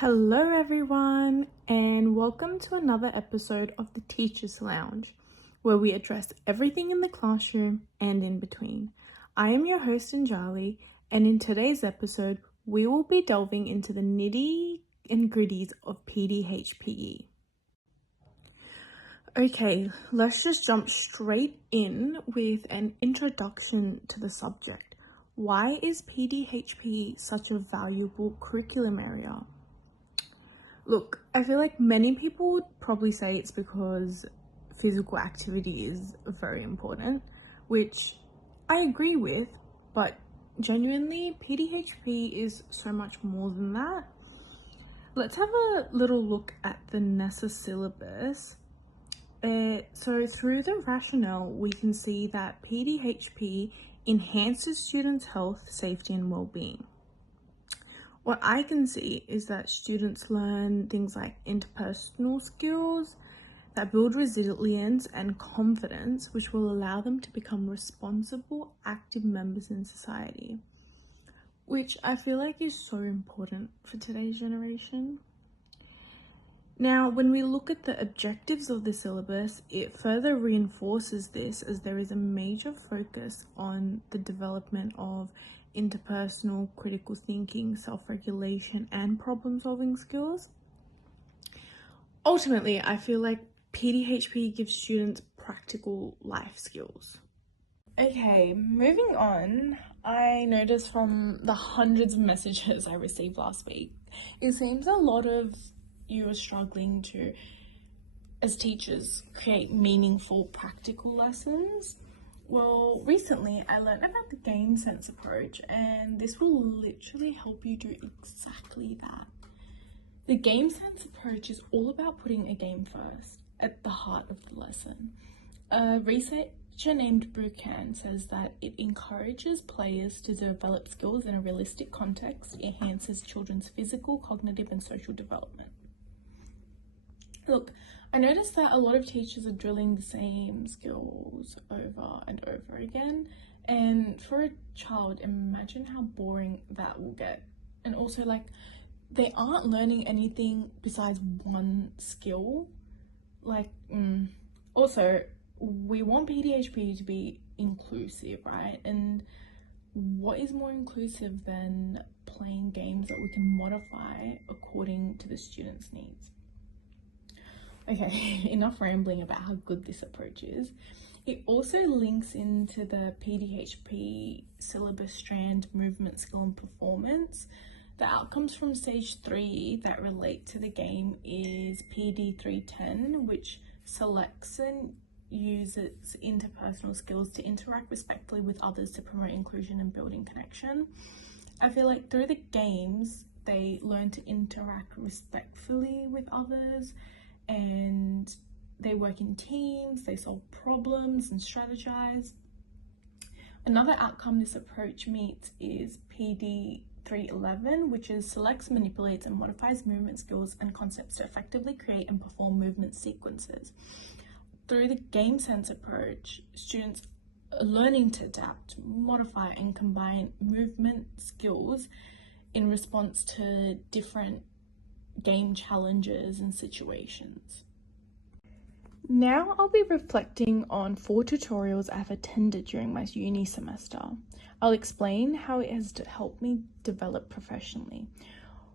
Hello, everyone, and welcome to another episode of the Teacher's Lounge, where we address everything in the classroom and in between. I am your host, Anjali, and in today's episode, we will be delving into the nitty and gritties of pdhpe. Okay, let's just jump straight in with an introduction to the subject. Why is pdhpe such a valuable curriculum area? Look, I feel like many people would probably say it's because physical activity is very important, which I agree with, but genuinely, pdhpe is so much more than that. Let's have a little look at the NESA syllabus. So through the rationale, we can see that pdhpe enhances students' health, safety, and well-being. What I can see is that students learn things like interpersonal skills that build resilience and confidence, which will allow them to become responsible, active members in society, which I feel like is so important for today's generation. Now, when we look at the objectives of the syllabus, it further reinforces this as there is a major focus on the development of interpersonal, critical thinking, self-regulation, and problem-solving skills. Ultimately, I feel like pdhpe gives students practical life skills. Okay, moving on, I noticed from the hundreds of messages I received last week, it seems a lot of you are struggling to, as teachers, create meaningful practical lessons. Well, recently I learned about the game sense approach, and this will literally help you do exactly that. The game sense approach is all about putting a game first, at the heart of the lesson. A researcher named Buchan says that it encourages players to develop skills in a realistic context, enhances children's physical, cognitive, and social development. Look, I noticed that a lot of teachers are drilling the same skills over and over again, and for a child, imagine how boring that will get. And also, like, they aren't learning anything besides one skill. Also, we want pdhpe to be inclusive, right? And what is more inclusive than playing games that we can modify according to the students' needs? Okay, enough rambling about how good this approach is. It also links into the pdhpe syllabus strand movement, skill, and performance. The outcomes from stage 3 that relate to the game is PD 310, which selects and uses interpersonal skills to interact respectfully with others to promote inclusion and building connection. I feel like through the games, they learn to interact respectfully with others, and they work in teams, they solve problems and strategize. Another outcome this approach meets is PD 311, which is selects, manipulates, and modifies movement skills and concepts to effectively create and perform movement sequences. Through the game sense approach, students are learning to adapt, modify, and combine movement skills in response to different game challenges and situations. Now I'll be reflecting on 4 tutorials I've attended during my uni semester. I'll explain how it has helped me develop professionally.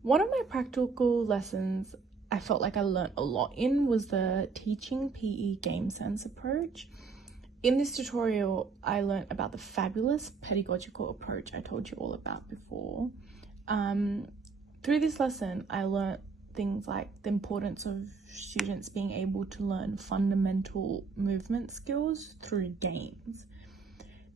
One of my practical lessons I felt like I learned a lot in was the teaching PE game sense approach. In this tutorial, I learned about the fabulous pedagogical approach I told you all about before. Through this lesson, I learned things like the importance of students being able to learn fundamental movement skills through games.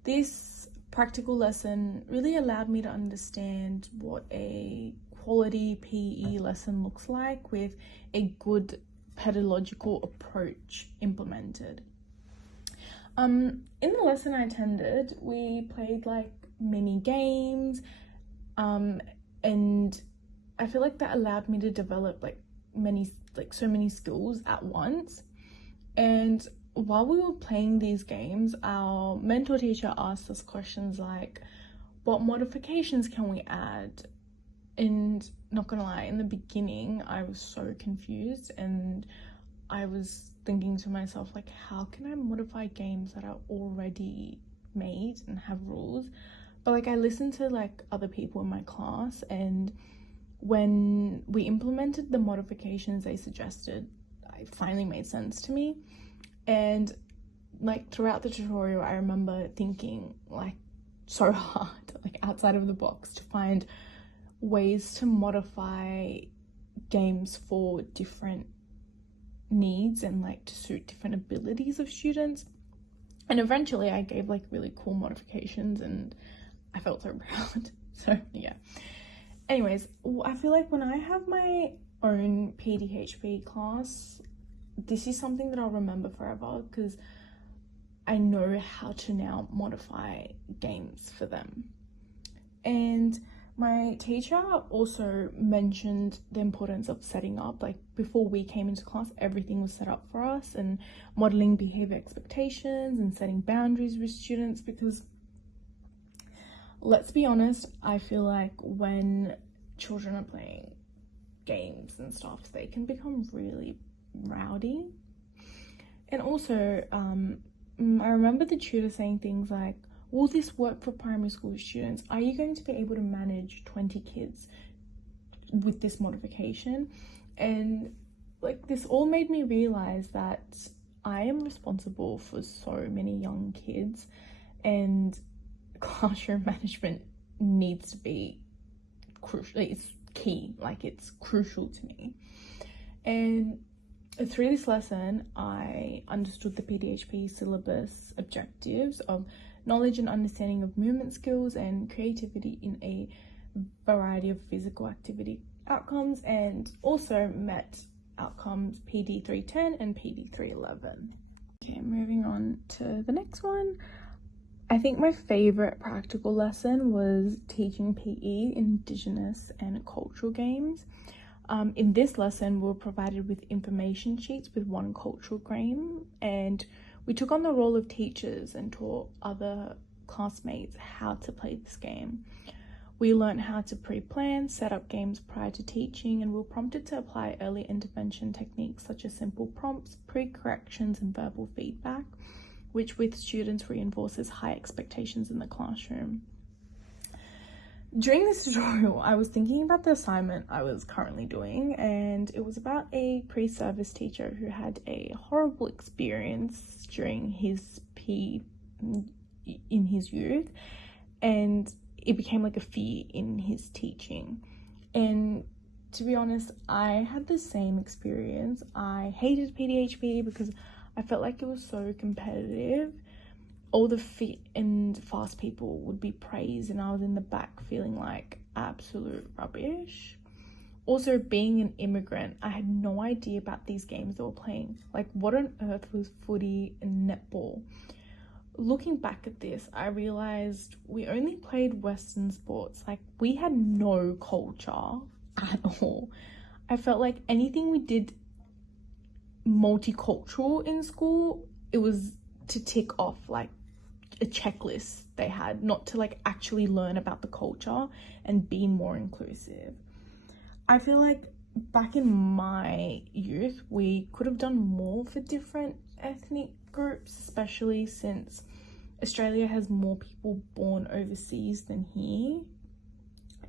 This practical lesson really allowed me to understand what a quality PE lesson looks like with a good pedagogical approach implemented. In the lesson I attended, we played like mini games, and I feel like that allowed me to develop so many skills at once. And while we were playing these games, our mentor teacher asked us questions like, what modifications can we add? And not gonna lie, in the beginning I was so confused, and I was thinking to myself, like, how can I modify games that are already made and have rules? But like, I listened to like other people in my class, and when we implemented the modifications they suggested, it finally made sense to me. And like throughout the tutorial, I remember thinking like so hard, like outside of the box, to find ways to modify games for different needs and like to suit different abilities of students. And eventually I gave like really cool modifications, and I felt so proud. So yeah, anyways, I feel like when I have my own pdhpe class, this is something that I'll remember forever, because I know how to now modify games for them. And my teacher also mentioned the importance of setting up, like before we came into class, everything was set up for us, and modeling behavior expectations and setting boundaries with students, because let's be honest, I feel like when children are playing games and stuff, they can become really rowdy. And also, I remember the tutor saying things like, will this work for primary school students? Are you going to be able to manage 20 kids with this modification? And like, this all made me realize that I am responsible for so many young kids, and classroom management needs to be crucial. It's key, like it's crucial to me. And through this lesson, I understood the pdhpe syllabus objectives of knowledge and understanding of movement skills and creativity in a variety of physical activity outcomes, and also met outcomes PD 310 and PD 311. Okay, moving on to the next one. I think my favorite practical lesson was teaching PE, Indigenous and cultural games. In this lesson, we were provided with information sheets with one cultural game, and we took on the role of teachers and taught other classmates how to play this game. We learned how to pre-plan, set up games prior to teaching, and we were prompted to apply early intervention techniques such as simple prompts, pre-corrections, and verbal feedback, which with students reinforces high expectations in the classroom. During this tutorial, I was thinking about the assignment I was currently doing, and it was about a pre-service teacher who had a horrible experience during his PE in his youth, and it became like a fear in his teaching. And to be honest, I had the same experience. I hated pdhpe because I felt like it was so competitive. All the fit and fast people would be praised, and I was in the back feeling like absolute rubbish. Also, being an immigrant, I had no idea about these games they were playing. Like, what on earth was footy and netball? Looking back at this, I realized we only played Western sports. Like, we had no culture at all. I felt like anything we did multicultural in school, it was to tick off like a checklist they had, not to like actually learn about the culture and be more inclusive. I feel like back in my youth, we could have done more for different ethnic groups, especially since Australia has more people born overseas than here.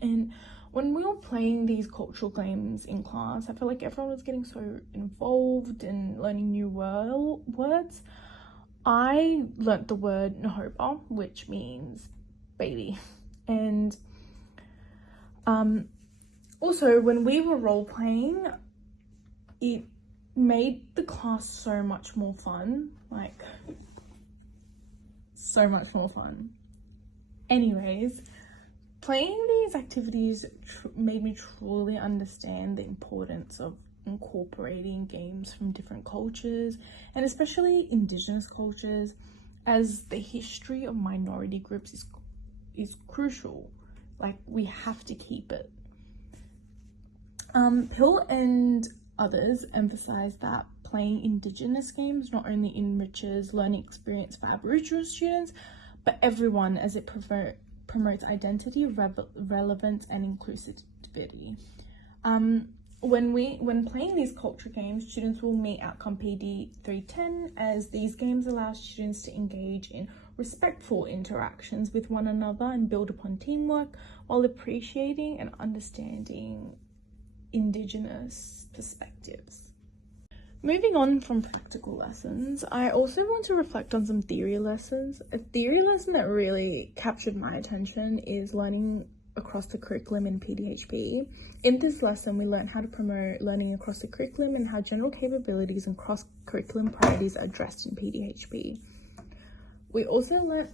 And when we were playing these cultural games in class, I felt like everyone was getting so involved and learning new words. I learnt the word Nahoba, which means baby. And also, when we were role playing, it made the class so much more fun. Like, so much more fun. Anyways, playing these activities made me truly understand the importance of incorporating games from different cultures, and especially Indigenous cultures, as the history of minority groups is crucial. Like, we have to keep it. Pill and others emphasize that playing Indigenous games not only enriches learning experience for Aboriginal students, but everyone, as it promotes identity, relevance, and inclusivity. When playing these culture games, students will meet outcome PD 310, as these games allow students to engage in respectful interactions with one another and build upon teamwork while appreciating and understanding Indigenous perspectives. Moving on from practical lessons, I also want to reflect on some theory lessons. A theory lesson that really captured my attention is learning across the curriculum in pdhpe. In this lesson, we learned how to promote learning across the curriculum and how general capabilities and cross-curriculum priorities are addressed in pdhpe. We also learned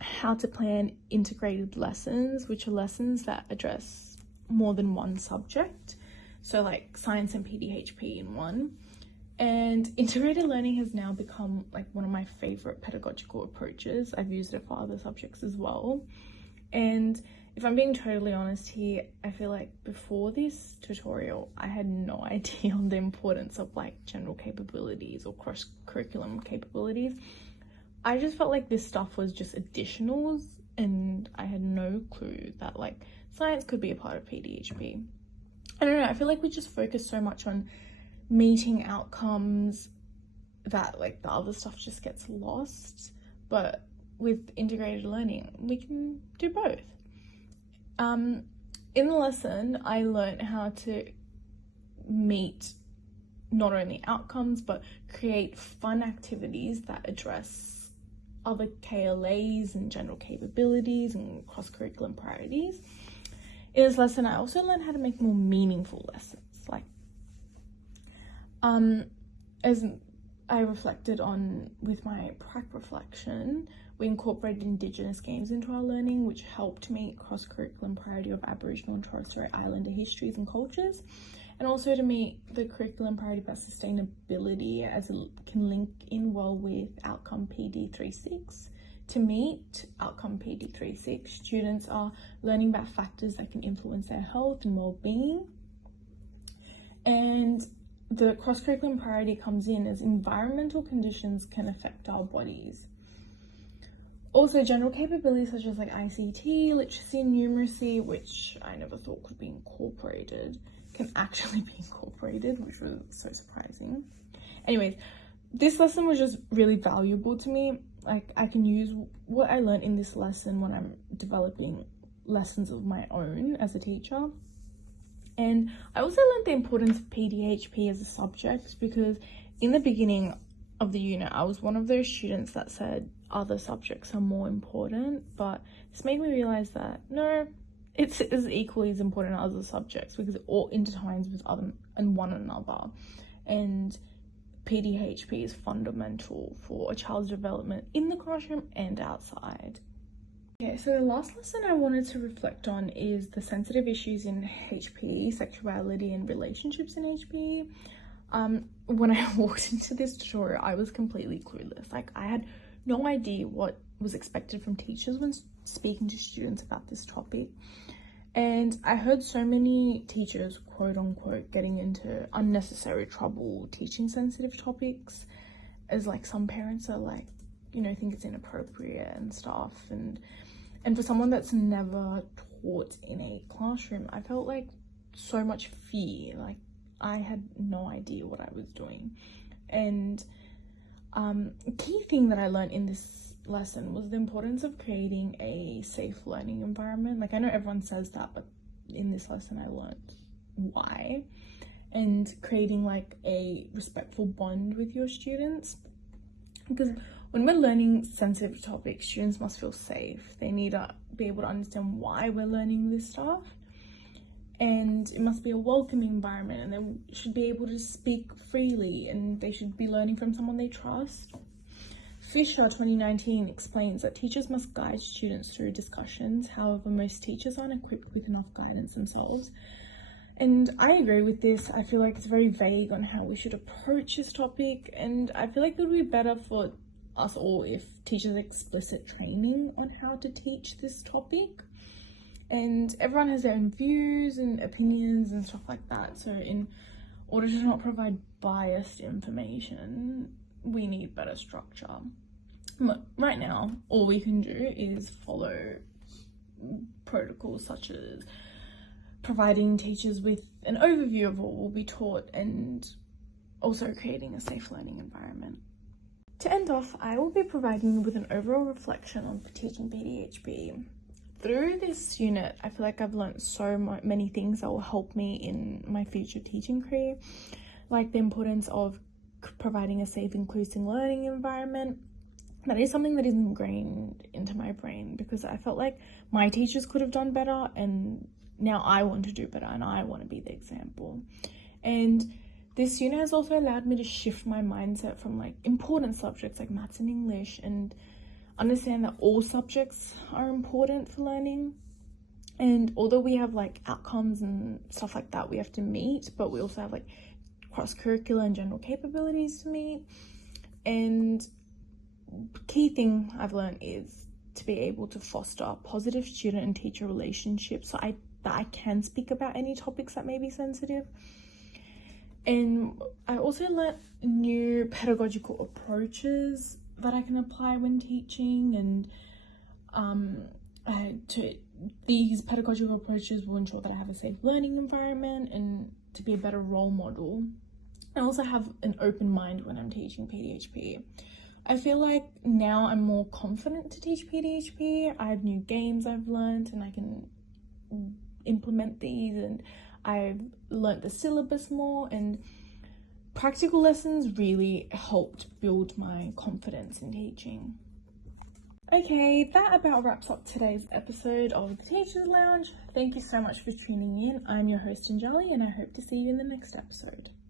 how to plan integrated lessons, which are lessons that address more than one subject, so like science and pdhpe in one. And integrated learning has now become like one of my favorite pedagogical approaches. I've used it for other subjects as well. And if I'm being totally honest here, I feel like before this tutorial, I had no idea on the importance of like general capabilities or cross-curriculum capabilities. I just felt like this stuff was just additionals, and I had no clue that like science could be a part of pdhpe. I don't know, I feel like we just focus so much on meeting outcomes that like the other stuff just gets lost. But with integrated learning, we can do both. In the lesson, I learned how to meet not only outcomes, but create fun activities that address other KLAs and general capabilities and cross-curriculum priorities. In this lesson, I also learned how to make more meaningful lessons. Like, as I reflected on with my prac reflection, we incorporated Indigenous games into our learning, which helped meet cross-curriculum priority of Aboriginal and Torres Strait Islander histories and cultures, and also to meet the curriculum priority about sustainability, as it can link in well with outcome PD36. To meet outcome PD36, students are learning about factors that can influence their health and well-being. And the cross-curriculum priority comes in as environmental conditions can affect our bodies. Also, general capabilities such as like ICT, literacy and numeracy, which I never thought could be incorporated, can actually be incorporated, which was so surprising. Anyways, this lesson was just really valuable to me. Like, I can use what I learned in this lesson when I'm developing lessons of my own as a teacher. And I also learned the importance of pdhpe as a subject, because in the beginning of the unit, I was one of those students that said other subjects are more important, but this made me realize that no, it's as equally as important as other subjects, because it all intertwines with other and one another. And pdhpe is fundamental for a child's development in the classroom and outside. Okay, so the last lesson I wanted to reflect on is the sensitive issues in HPE, sexuality and relationships in HPE. When I walked into this tutorial, I was completely clueless. Like, I had no idea what was expected from teachers when speaking to students about this topic. And I heard so many teachers, quote unquote, getting into unnecessary trouble teaching sensitive topics, as like some parents are like, you know, think it's inappropriate and stuff. And for someone that's never taught in a classroom, I felt like so much fear. Like, I had no idea what I was doing. And a key thing that I learned in this lesson was the importance of creating a safe learning environment. Like, I know everyone says that, but in this lesson I learned why. And creating like a respectful bond with your students, because when we're learning sensitive topics, students must feel safe. They need to be able to understand why we're learning this stuff, and it must be a welcoming environment, and they should be able to speak freely, and they should be learning from someone they trust. Fisher 2019 explains that teachers must guide students through discussions. However, most teachers aren't equipped with enough guidance themselves. And I agree with this. I feel like it's very vague on how we should approach this topic, and I feel like it would be better for us all if teachers explicit training on how to teach this topic. And everyone has their own views and opinions and stuff like that, so in order to not provide biased information, we need better structure. But right now, all we can do is follow protocols such as providing teachers with an overview of what will be taught and also creating a safe learning environment. To end off, I will be providing you with an overall reflection on teaching PDHP. Through this unit, I feel like I've learned so many things that will help me in my future teaching career, like the importance of providing a safe, inclusive learning environment. That is something that is ingrained into my brain because I felt like my teachers could have done better, and now I want to do better and I want to be the example. And this unit has also allowed me to shift my mindset from like important subjects like maths and English and understand that all subjects are important for learning. And although we have like outcomes and stuff like that we have to meet, but we also have like cross-curricular and general capabilities to meet. And key thing I've learned is to be able to foster positive student and teacher relationships so that I can speak about any topics that may be sensitive. And I also learned new pedagogical approaches that I can apply when teaching, and these pedagogical approaches will ensure that I have a safe learning environment and to be a better role model. I also have an open mind when I'm teaching PDHP. I feel like now I'm more confident to teach PDHP. I have new games I've learned and I can implement these, and I've learnt the syllabus more, and practical lessons really helped build my confidence in teaching. Okay, that about wraps up today's episode of the Teachers Lounge. Thank you so much for tuning in. I'm your host Anjali, and I hope to see you in the next episode.